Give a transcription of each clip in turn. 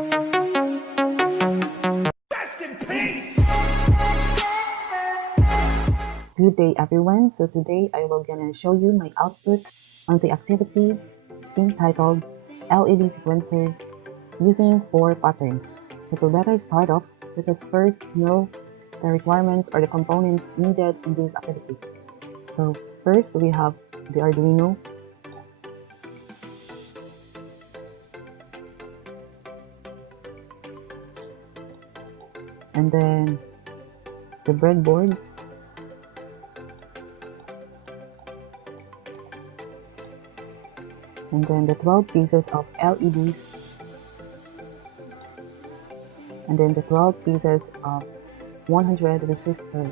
Rest in peace! Good day everyone. So today I will gonna show you my output on the activity entitled LED sequencer using 4 patterns. So to better start off, let us first know the requirements or the components needed in this activity. So first we have the Arduino, and then the breadboard, and then the 12 pieces of LEDs, and then the 12 pieces of 100 resistor.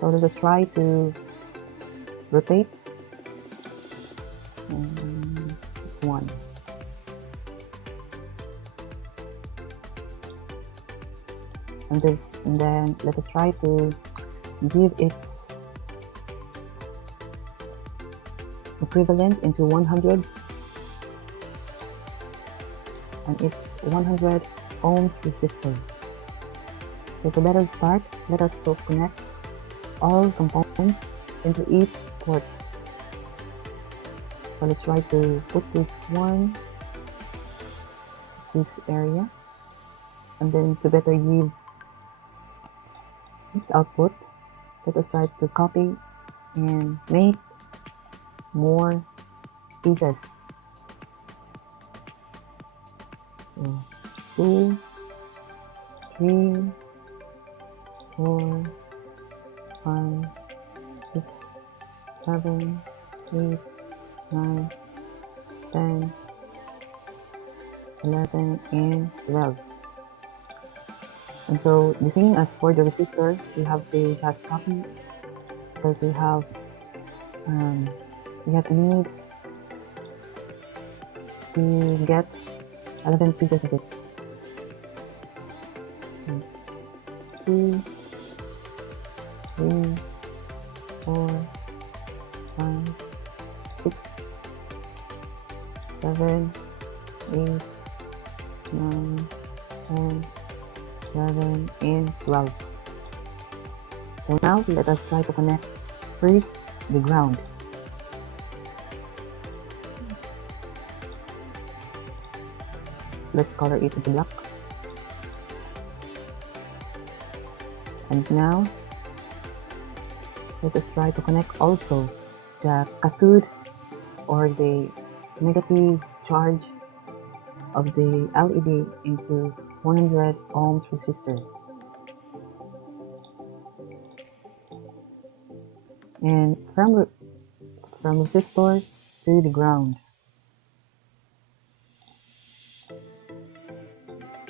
So let us try to rotate. It's one. And then let us try to give its equivalent into 100, and it's 100 ohms resistor. So to better start, let us connect all components into each port. So let's try to put this area, and then to better give its output, let us try to copy and make more pieces. So 2, 3, 4, 5, 6, 7, 8, 9, 10, 11, and 12. And so the same as for the resistor, we have to just copy, because we have need to get 11 pieces of it. 2, 3, 4, 5, 6, 7, 8, 9, 10, 11, and 12. So now let us try to connect first the ground. Let's color it into black. And now let us try to connect also the cathode, or the negative charge of the LED, into 100 ohms resistor. And from resistor to the ground.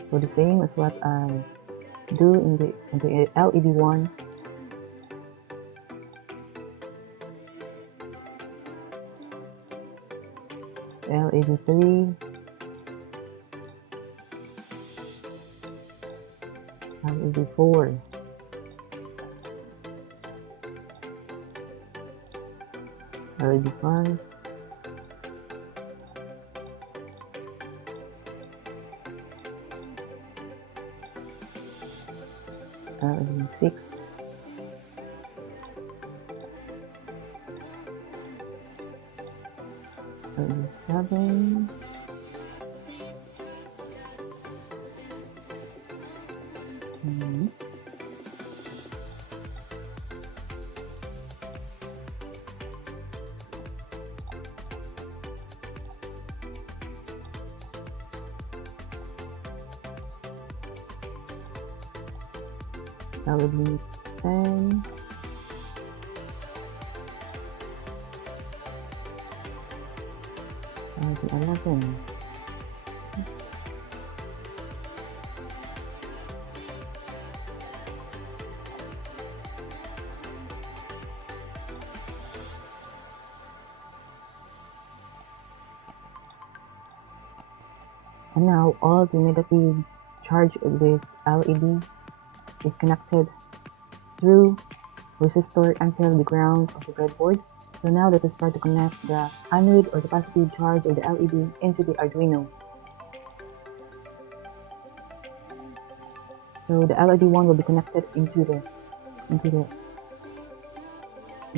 So the same as what I do in the LED 1. LED 3, LED 4, LED 5, LED 6, LED 7, LED 10, LED 11, and now all the negative charge of this LED is connected through resistor until the ground of the breadboard. So now let us try to connect the anode or the positive charge of the LED into the Arduino. So the LED 1 will be connected into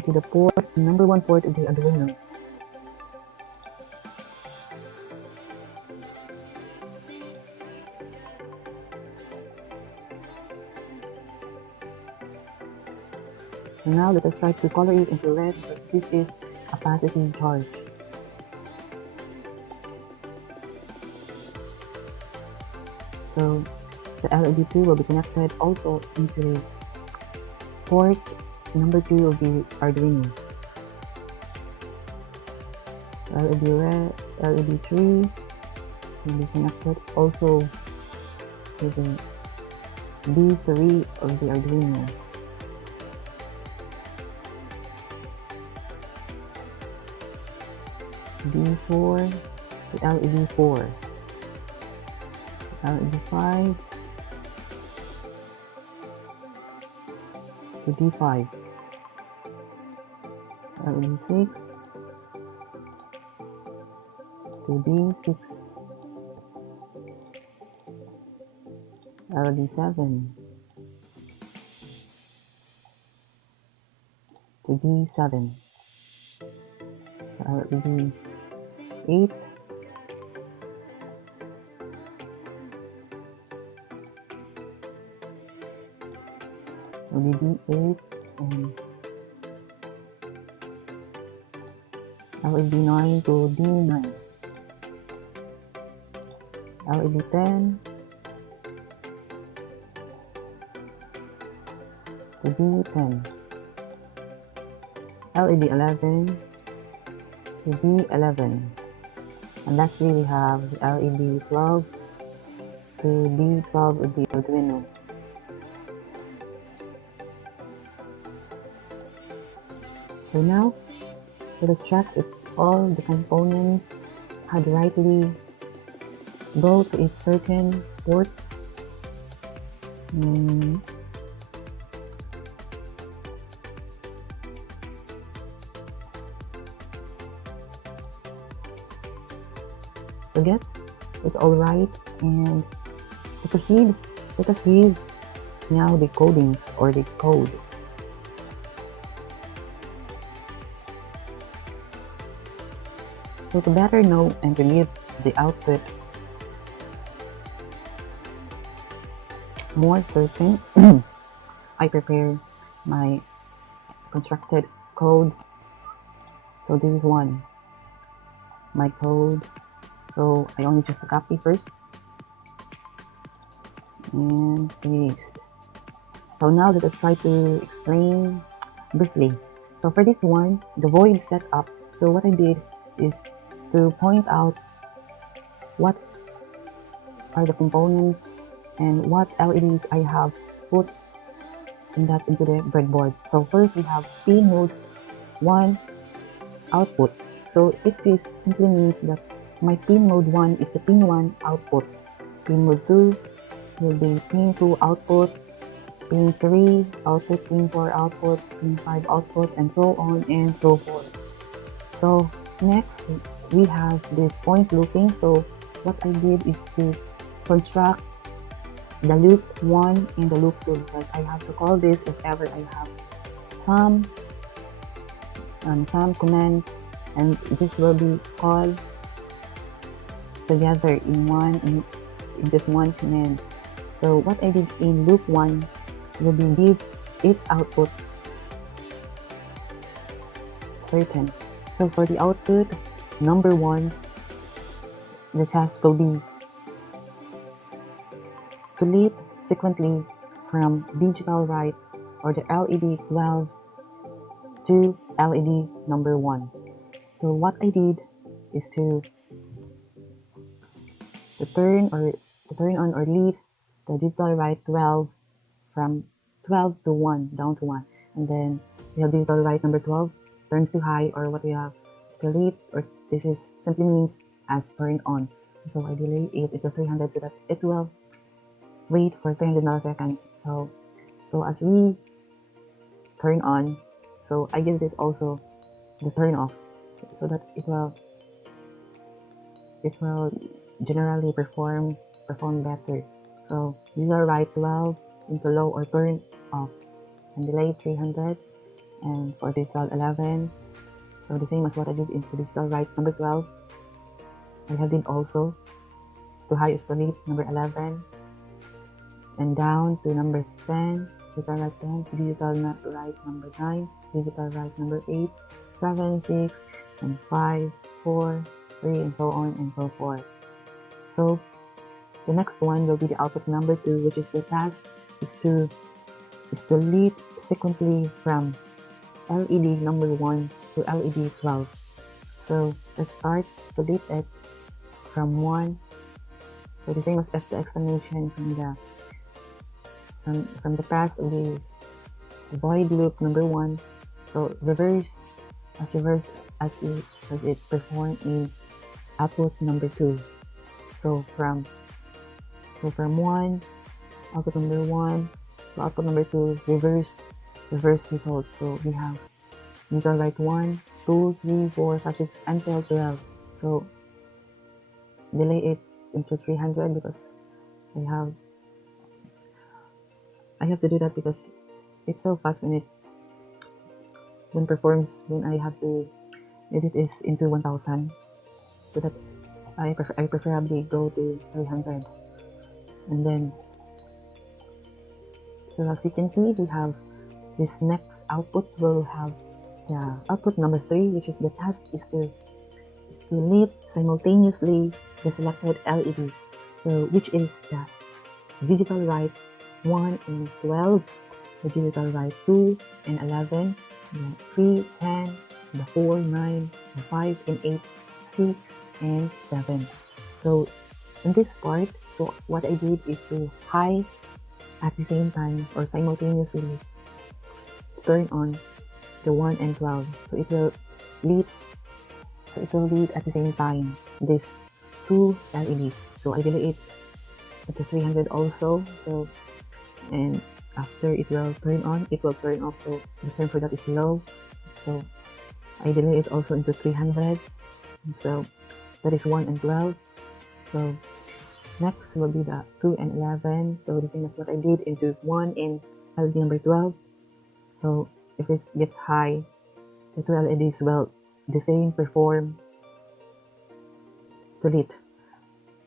the port, number 1 port of the Arduino. So now let us try to color it into red because this is a positive charge. So the LED 2 will be connected also into port number 2 of the Arduino. LED red, LED 3 will be connected also to the D3 of the Arduino. D4 to LED 4, LED 5 to D5, LED 6 to D6, LED 7 to D7, LED 8 LED 8 and LED 9 to D9, LED 10 to D10, LED 11 to D11, and lastly we have the LED 12 to D12 of the Arduino. So now let us check if all the components had rightly go to its certain ports. So yes, it's all right, and to proceed, let us give now the codings or the code. So to better know and to give the output more certain, I prepare my constructed code. So this is one, my code. So I only just copy first and paste. So now let us try to explain briefly. So for this one, the void setup, so what I did is to point out what are the components and what LEDs I have put into the breadboard. So first we have pin mode 1 output. So if this simply means that my pin mode 1 is the pin 1 output, pin mode 2 will be pin 2 output, pin 3 output, pin 4 output, pin 5 output, and so on and so forth. So next we have this point looping. So what I did is to construct the loop 1 and the loop 2 because I have to call this if ever I have some commands, and this will be called together in this one command. So what I did in loop 1 will be give its output certain. So for the output number 1, the task will be to lead sequentially from digital write or the LED 12 to LED number 1. So what I did is to turn on or lead the digital write 12 from 12 to 1 down to 1, and then we have digital write number 12 turns to high, or what we have is delete, or this is simply means as turned on. So I delay it into 300 so that it will wait for 300 milliseconds. So as we turn on, so I give it also the turn off, so that it will generally perform better. So digital write 12 into low or turn off, and delay 300. And for digital 11, so the same as what I did into digital write number 12, I have did also is to high is to lead number 11, and down to number 10, digital write 10, digital write number 9, digital write number 8, 7, 6, and 5, 4, 3, and so on and so forth. So the next one will be the output number 2, which is the task is to lead sequentially from LED number 1 to LED 12. So let's start to lead it from 1. So the same as F the explanation from the past of this void loop number 1. So reverse as it performed in output number 2. So from 1, output number 1 to output number 2, reverse result. So we have digital write 1, 2, 3, 4, 5, 6 until 12. So delay it into 300 because I have to do that because it's so fast when I have to edit is into 1000, so that I preferably go to 300. And then, so as you can see, we have this next output will have the output number 3, which is the task is to lit simultaneously the selected LEDs. So which is the digital write 1 and 12, the digital write 2 and 11, the 3, 10, the 4, 9, the 5 and 8, 6 and 7. So in this part, so what I did is to high at the same time or simultaneously turn on the 1 and 12. So it will lead at the same time these two LEDs. So I delay it at the 300 also. So, and after it will turn on, it will turn off. So the time for that is low. So I delay it also into 300. So that is 1 and 12. So next will be the 2 and 11. So the same as what I did into 1 in LED number 12. So if it gets high, the two LEDs will the same perform to lit.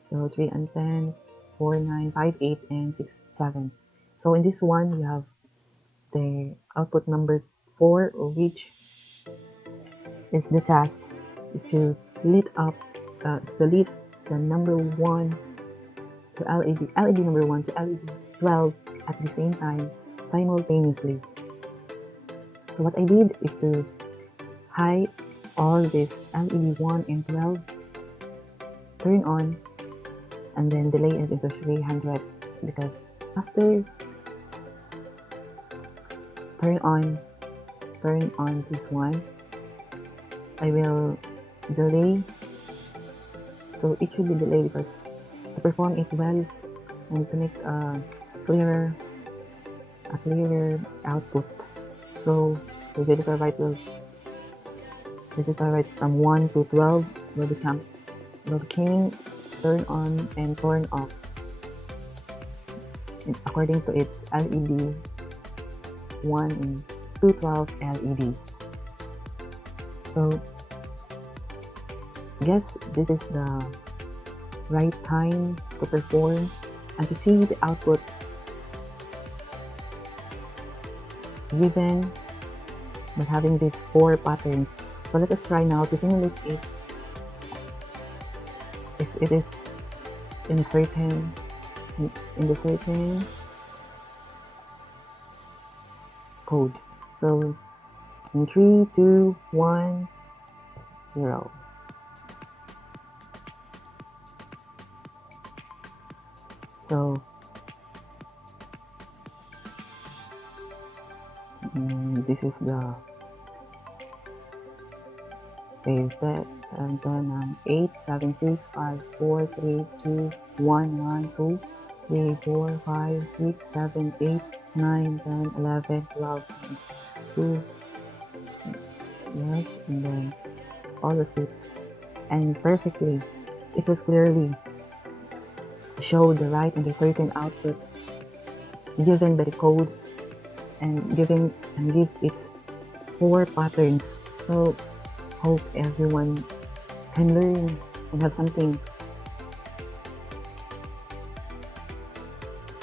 So 3 and 10, 4, 9, 5, 8, and 6, 7. So in this one, we have the output number 4, which is the task is to lit up, the number 1 to LED number 1 to LED 12 at the same time simultaneously. So what I did is to high all this LED 1 and 12, turn on, and then delay it into 300 because after turn on this one, I will delay. So it should be delayed because to perform it well and to make a clearer output. So the digital write from 1 to 12 will become turn on and turn off according to its LED 1 and 212 LEDs. So guess this is the right time to perform and to see the output given by having these 4 patterns. So let us try now to simulate it if it is in the certain code. So in 3, 2, 1, 0. So this is the save that, and then 8, 7, 6, 5, 4, 3, 2, 1, 1, 2, 3, 4, 5, 6, 7, 8, 9, 10, 11, 12, 2, Yes, and then fall asleep. And perfectly, it was clearly showed the right and the certain output given by the code and give its 4 patterns. So hope everyone can learn and have something,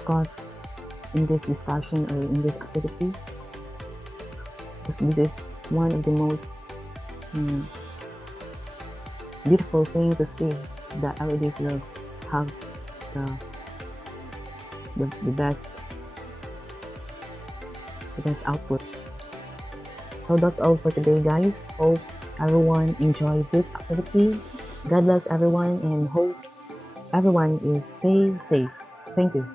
cause in this discussion or in this activity, because this is one of the most beautiful thing to see that LEDs will have the the best output. So that's all for today, guys. Hope everyone enjoyed this activity. God bless everyone and hope everyone is stay safe. Thank you.